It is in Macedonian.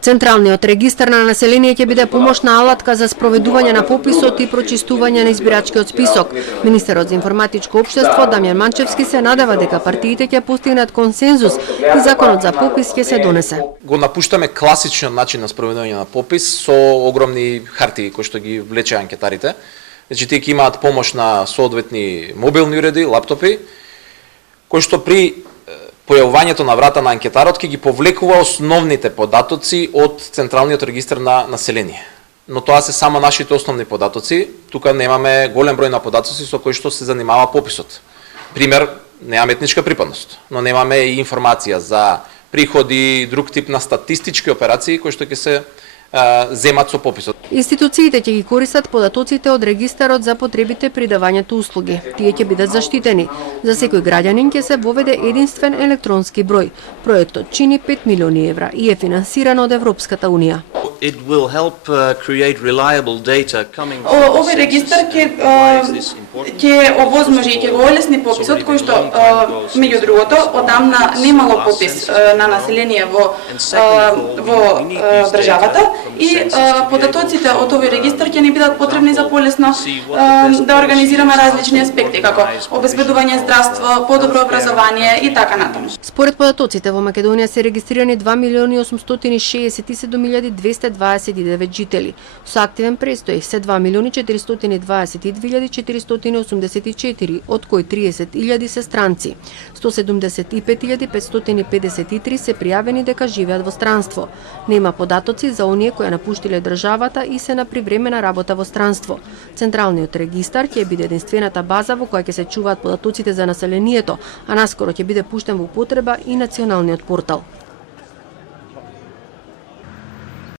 Централниот регистар на население ќе биде помошна алатка за спроведување на пописот и прочистување на избирачкиот список. Министерот за информатичко општество Дамјан Манчевски се надева дека партиите ќе постигнат консензус и законот за попис ќе се донесе. Го напуштаме класичниот начин на спроведување на попис со огромни хартии кои што ги влече анкетарите. Значи тие ќе имаат помош на соодветни мобилни уреди, лаптопи, кои што при појавувањето на врата на анкетарот ќе ги повлекува основните податоци од Централниот регистар на население. Но тоа се само нашите основни податоци, тука немаме голем број на податоци со кои што се занимава пописот. Пример, немаме етничка припадност, но немаме и информација за приходи, друг тип на статистички операции кои што ќе се земат со пописот. Институциите ќе ги користат податоците од регистарот за потребите при давањето услуги. Тие ќе бидат заштитени. За секој граѓанин ќе се воведе единствен електронски број. Проектот чини 5 милиони евра и е финансиран од Европската унија. Овој регистар ќе овозможи и ќе го олесни пописот кој што меѓу другото одамна немало попис на население во државата и податоците од овој регистар ќе ни бидат потребни за полесно да организираме различни аспекти како обезбедување здравство, подобро образование и така натаму. Според податоците во Македонија се регистрирани 2.867.229 жители. Со активен престој се 2.422.484, од кои 30.000 се странци. 175.553 се пријавени дека живеат во странство. Нема податоци за оние кои напуштиле државата и се на привремена работа во странство. Централниот регистар ќе биде единствената база во која ќе се чуваат податоците за населението, а наскоро ќе биде пуштен во употреба и националниот портал.